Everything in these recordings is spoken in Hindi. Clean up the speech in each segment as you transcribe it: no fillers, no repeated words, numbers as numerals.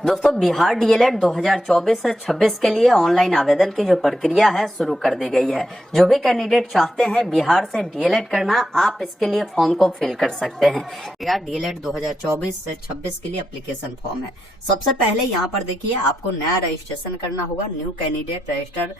दोस्तों बिहार डीएलएड 2024 से 26 के लिए ऑनलाइन आवेदन की जो प्रक्रिया है शुरू कर दी गई है। जो भी कैंडिडेट चाहते हैं बिहार से डीएलएड करना, आप इसके लिए फॉर्म को फिल कर सकते हैं। डीएलएड 2024 से 26 के लिए एप्लीकेशन फॉर्म है। सबसे पहले यहाँ पर देखिए, आपको नया रजिस्ट्रेशन करना होगा। न्यू कैंडिडेट रजिस्टर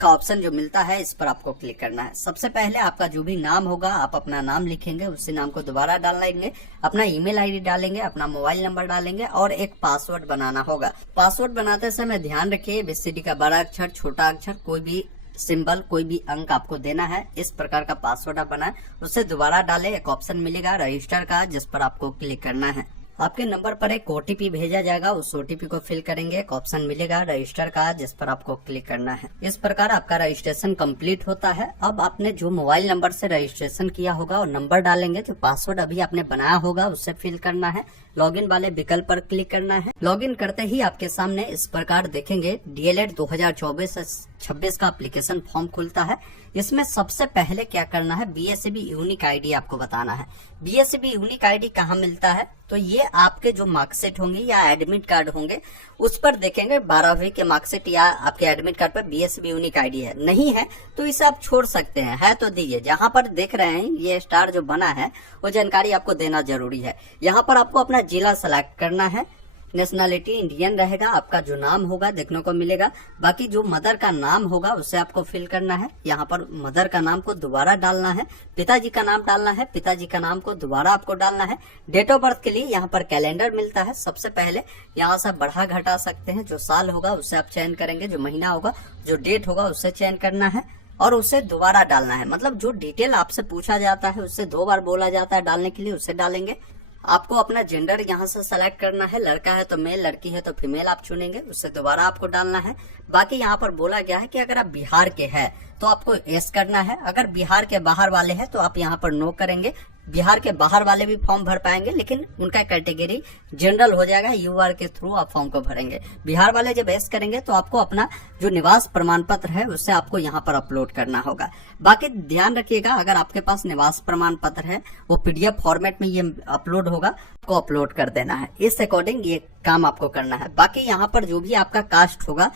का ऑप्शन जो मिलता है, इस पर आपको क्लिक करना है। सबसे पहले आपका जो भी नाम होगा, आप अपना नाम लिखेंगे, उसी नाम को दोबारा डालेंगे, अपना ईमेल आईडी डालेंगे, अपना मोबाइल नंबर डालेंगे और एक पासवर्ड बनाना होगा। पासवर्ड बनाते समय ध्यान रखिए, एबीसीडी का बड़ा अक्षर, छोटा अक्षर, कोई भी सिंबल, कोई भी अंक आपको देना है। इस प्रकार का पासवर्ड आप बनाए, उससे दोबारा डाले। एक ऑप्शन मिलेगा रजिस्टर का, जिस पर आपको क्लिक करना है। आपके नंबर पर एक ओटीपी भेजा जाएगा, उस ओटीपी को फिल करेंगे। एक ऑप्शन मिलेगा रजिस्टर का, जिस पर आपको क्लिक करना है। इस प्रकार आपका रजिस्ट्रेशन कंप्लीट होता है। अब आपने जो मोबाइल नंबर से रजिस्ट्रेशन किया होगा और नंबर डालेंगे, जो पासवर्ड अभी आपने बनाया होगा उसे फिल करना है। लॉगिन वाले विकल्प पर क्लिक करना है। लॉगिन करते ही आपके सामने इस प्रकार देखेंगे डीएलएड 2024 से 26 का एप्लीकेशन फॉर्म खुलता है। इसमें सबसे पहले क्या करना है, बीएसईबी यूनिक आईडी आपको बताना है। बीएसईबी यूनिक आईडी कहाँ मिलता है, तो ये आपके जो मार्कशीट होंगे या एडमिट कार्ड होंगे, उस पर देखेंगे 12वीं के मार्कशीट या आपके एडमिट कार्ड पर बीएसईबी यूनिक आईडी है। नहीं है तो इसे आप छोड़ सकते हैं, है तो दीजिए। जहाँ पर देख रहे हैं ये स्टार जो बना है, वो जानकारी आपको देना जरूरी है। यहाँ पर आपको अपना जिला सेलेक्ट करना है। नेशनलिटी इंडियन रहेगा। आपका जो नाम होगा देखने को मिलेगा। बाकी जो मदर का नाम होगा उसे आपको फिल करना है। यहाँ पर मदर का नाम को दोबारा डालना है। पिताजी का नाम डालना है, पिताजी का नाम को दोबारा आपको डालना है। डेट ऑफ बर्थ के लिए यहाँ पर कैलेंडर मिलता है। सबसे पहले यहाँ से बढ़ा घटा सकते हैं। जो साल होगा उसे आप चयन करेंगे, जो महीना होगा, जो डेट होगा उसे चयन करना है और उसे दोबारा डालना है। मतलब जो डिटेल आपसे पूछा जाता है, उससे 2 बार बोला जाता है डालने के लिए, उसे डालेंगे। आपको अपना जेंडर यहाँ से सेलेक्ट करना है। लड़का है तो मेल, लड़की है तो फीमेल आप चुनेंगे, उससे दोबारा आपको डालना है। बाकी यहाँ पर बोला गया है कि अगर आप बिहार के हैं तो आपको यस करना है। अगर बिहार के बाहर वाले हैं तो आप यहाँ पर नो करेंगे। बिहार के बाहर वाले भी फॉर्म भर पाएंगे, लेकिन उनका कैटेगरी जनरल हो जाएगा। यूआर के थ्रू आप फॉर्म को भरेंगे। बिहार वाले जब यस करेंगे तो आपको अपना जो निवास प्रमाण पत्र है उससे आपको यहाँ पर अपलोड करना होगा। बाकी ध्यान रखिएगा, अगर आपके पास निवास प्रमाण पत्र है वो पीडीएफ फॉर्मेट में ये अपलोड होगा, आपको अपलोड कर देना है। इस अकॉर्डिंग ये काम आपको करना है। बाकी यहाँ पर जो भी आपका कास्ट होगा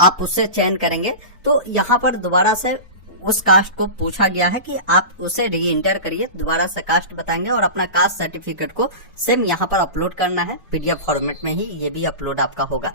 आप उससे चयन करेंगे। तो यहाँ पर दोबारा से उस कास्ट को पूछा गया है कि आप उसे री एंटर करिए, दोबारा से कास्ट बताएंगे और अपना कास्ट सर्टिफिकेट को सेम यहाँ पर अपलोड करना है। पीडीएफ फॉर्मेट में ही ये भी अपलोड आपका होगा।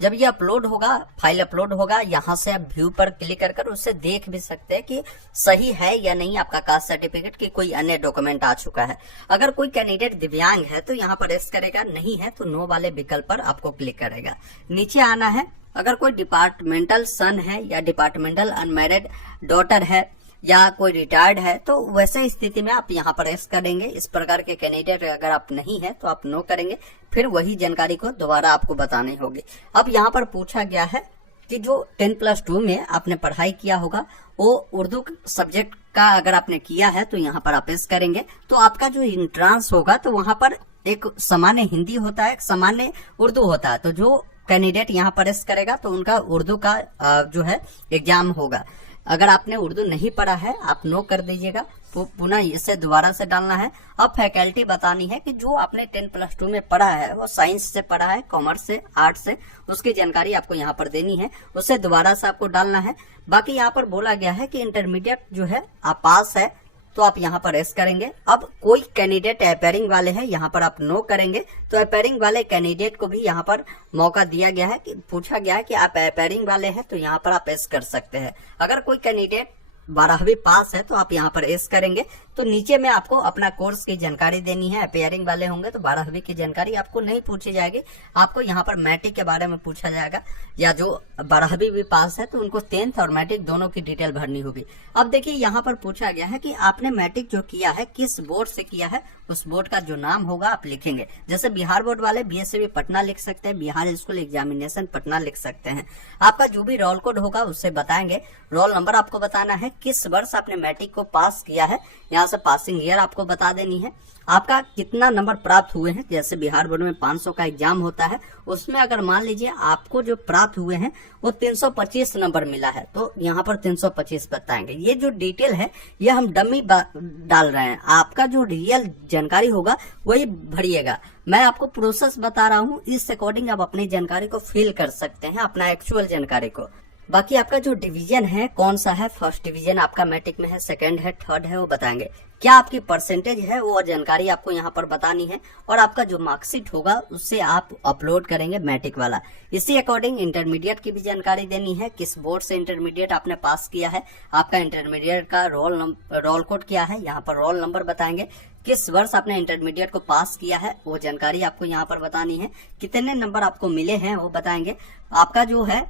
जब ये अपलोड होगा, फाइल अपलोड होगा, यहाँ से आप व्यू पर क्लिक कर उससे देख भी सकते हैं कि सही है या नहीं आपका कास्ट सर्टिफिकेट, की कोई अन्य डॉक्यूमेंट आ चुका है। अगर कोई कैंडिडेट दिव्यांग है तो यहाँ पर यस करेगा, नहीं है तो नो वाले विकल्प पर आपको क्लिक करेगा। नीचे आना है। अगर कोई डिपार्टमेंटल सन है या डिपार्टमेंटल अनमैरिड डॉटर है या कोई रिटायर्ड है तो वैसे स्थिति में आप यहाँ पर यस करेंगे। इस प्रकार के कैंडिडेट अगर आप नहीं है तो आप नो करेंगे। फिर वही जानकारी को दोबारा आपको बतानी होगी। अब यहाँ पर पूछा गया है कि जो 10+2 में आपने पढ़ाई किया होगा वो उर्दू सब्जेक्ट का अगर आपने किया है तो यहाँ पर आप यस करेंगे। तो आपका जो एंट्रांस होगा तो वहां पर एक सामान्य हिंदी होता है, एक सामान्य उर्दू होता है। तो जो कैंडिडेट यहाँ पर यस करेगा तो उनका उर्दू का जो है एग्जाम होगा। अगर आपने उर्दू नहीं पढ़ा है आप नो कर दीजिएगा। पुनः इसे दोबारा से डालना है। अब फैकल्टी बतानी है कि जो आपने 10+2 में पढ़ा है वो साइंस से पढ़ा है, कॉमर्स से, आर्ट्स से, उसकी जानकारी आपको यहाँ पर देनी है। उसे दोबारा से आपको डालना है। बाकी यहाँ पर बोला गया है कि इंटरमीडिएट जो है आप पास है तो आप यहाँ पर यस करेंगे। अब कोई कैंडिडेट अपेयरिंग वाले हैं, यहाँ पर आप नो करेंगे। तो अपेयरिंग वाले कैंडिडेट को भी यहाँ पर मौका दिया गया है कि पूछा गया है कि आप अपेयरिंग वाले हैं तो यहाँ पर आप यस कर सकते हैं। अगर कोई कैंडिडेट 12वीं पास है तो आप यहाँ पर यस करेंगे। तो नीचे में आपको अपना कोर्स की जानकारी देनी है। अपेयरिंग वाले होंगे तो 12वीं की जानकारी आपको नहीं पूछी जाएगी। आपको यहाँ पर मैट्रिक के बारे में पूछा जाएगा, या जो 12वीं भी पास है तो उनको 10th और मैट्रिक दोनों की डिटेल भरनी होगी। अब देखिए यहाँ पर पूछा गया है कि आपने मैट्रिक जो किया है किस बोर्ड से किया है, उस बोर्ड का जो नाम होगा आप लिखेंगे। जैसे बिहार बोर्ड वाले बीएसईबी पटना लिख सकते हैं, बिहार स्कूल एग्जामिनेशन पटना लिख सकते हैं। आपका जो भी रोल कोड होगा उससे बताएंगे। रोल नंबर आपको बताना है, किस वर्ष आपने मैट्रिक को पास किया है, यहाँ से पासिंग ईयर आपको बता देनी है, आपका कितना नंबर प्राप्त हुए हैं। जैसे बिहार बोर्ड में 500 का एग्जाम होता है, उसमें अगर मान लीजिए आपको जो प्राप्त हुए हैं वो 325 नंबर मिला है, तो यहाँ पर 325 बताएंगे। ये जो डिटेल है ये हम डमी डाल रहे हैं, आपका जो रियल जानकारी होगा वही भरिएगा। मैं आपको प्रोसेस बता रहा हूँ, इस अकॉर्डिंग आप अपनी जानकारी को फिल कर सकते हैं, अपना एक्चुअल जानकारी को। बाकी आपका जो डिवीजन है कौन सा है, फर्स्ट डिवीजन आपका मैट्रिक में है, सेकंड है, थर्ड है, वो बताएंगे। क्या आपकी परसेंटेज है वो जानकारी आपको यहाँ पर बतानी है, और आपका जो मार्कशीट होगा उससे आप अपलोड करेंगे मैट्रिक वाला। इसी अकॉर्डिंग इंटरमीडिएट की भी जानकारी देनी है, किस बोर्ड से इंटरमीडिएट आपने पास किया है, आपका इंटरमीडिएट का रोल कोड क्या है, यहाँ पर रोल नंबर बताएंगे, किस वर्ष आपने इंटरमीडिएट को पास किया है वो जानकारी आपको यहाँ पर बतानी है, कितने नंबर आपको मिले हैं वो बताएंगे, आपका जो है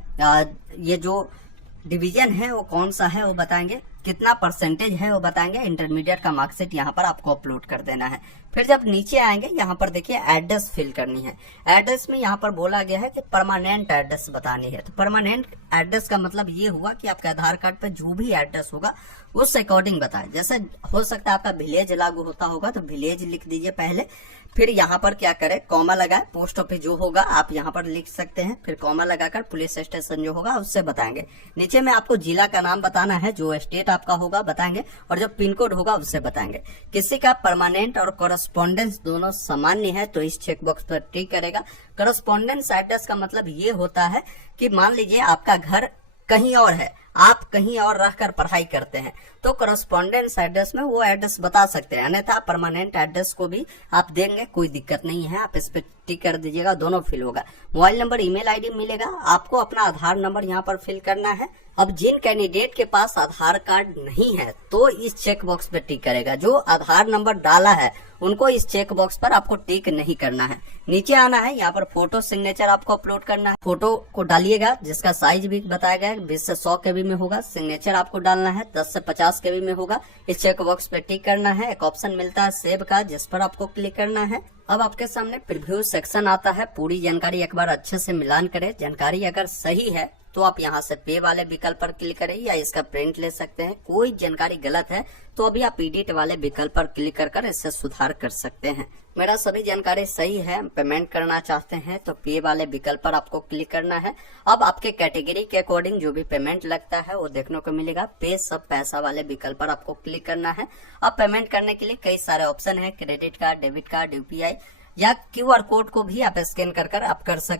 ये जो डिवीजन है वो कौन सा है वो बताएंगे, कितना परसेंटेज है वो बताएंगे, इंटरमीडिएट का मार्कशीट यहाँ पर आपको अपलोड कर देना है। फिर जब नीचे आएंगे यहाँ पर देखिए एड्रेस फिल करनी है। एड्रेस में यहाँ पर बोला गया है कि परमानेंट एड्रेस बतानी है। तो परमानेंट एड्रेस का मतलब ये हुआ कि आपके आधार कार्ड पे जो भी एड्रेस होगा उस अकॉर्डिंग बताएं। जैसे हो सकता है आपका विलेज लागू होता होगा तो विलेज लिख दीजिए पहले, फिर यहाँ पर क्या करें कॉमा लगाए, पोस्ट ऑफिस जो होगा आप यहाँ पर लिख सकते हैं, फिर कॉमा लगाकर पुलिस स्टेशन जो होगा उससे बताएंगे। नीचे में आपको जिला का नाम बताना है, जो स्टेट आपका होगा बताएंगे, और जो पिन कोड होगा उससे बताएंगे। किसी का परमानेंट और कॉरेस्पॉन्डेंस दोनों सामान्य है तो इस चेकबॉक्स पर टिक करेगा। कॉरेस्पॉन्डेंस एड्रेस का मतलब ये होता है कि मान लीजिए आपका घर कहीं और है, आप कहीं और रहकर पढ़ाई करते हैं, तो कॉरेस्पॉन्डेंस एड्रेस में वो एड्रेस बता सकते हैं, अन्यथा परमानेंट एड्रेस को भी आप देंगे, कोई दिक्कत नहीं है, आप इस पे टिक कर दीजिएगा, दोनों फिल होगा। मोबाइल नंबर, ईमेल आईडी मिलेगा, आपको अपना आधार नंबर यहाँ पर फिल करना है। अब जिन कैंडिडेट के पास आधार कार्ड नहीं है तो इस चेक बॉक्स पे टिक करेगा, जो आधार नंबर डाला है उनको इस चेक बॉक्स पर आपको टिक नहीं करना है। नीचे आना है, यहाँ पर फोटो सिग्नेचर आपको अपलोड करना है, फोटो को डालिएगा जिसका साइज भी बताया गया है, 20 से 100 KB में होगा। सिग्नेचर आपको डालना है 10 से 50 KB में होगा। इस चेक बॉक्स पे टिक करना है। एक ऑप्शन मिलता है सेव का, जिस पर आपको क्लिक करना है। अब आपके सामने प्रीव्यू सेक्शन आता है, पूरी जानकारी एक बार अच्छे से मिलान करें। जानकारी अगर सही है तो आप यहाँ से पे वाले विकल्प पर क्लिक करें या इसका प्रिंट ले सकते हैं। कोई जानकारी गलत है तो अभी आप एडिट वाले विकल्प पर क्लिक कर इससे सुधार कर सकते हैं। मेरा सभी जानकारी सही है, पेमेंट करना चाहते हैं तो पे वाले विकल्प पर आपको क्लिक करना है। अब आपके कैटेगरी के अकॉर्डिंग जो भी पेमेंट लगता है वो देखने को मिलेगा। पे सब पैसा वाले विकल्प पर आपको क्लिक करना है। अब पेमेंट करने के लिए कई सारे ऑप्शन है, credit card, debit card, UPI या QR कोड को भी आप स्कैन कर आप कर सकते हैं।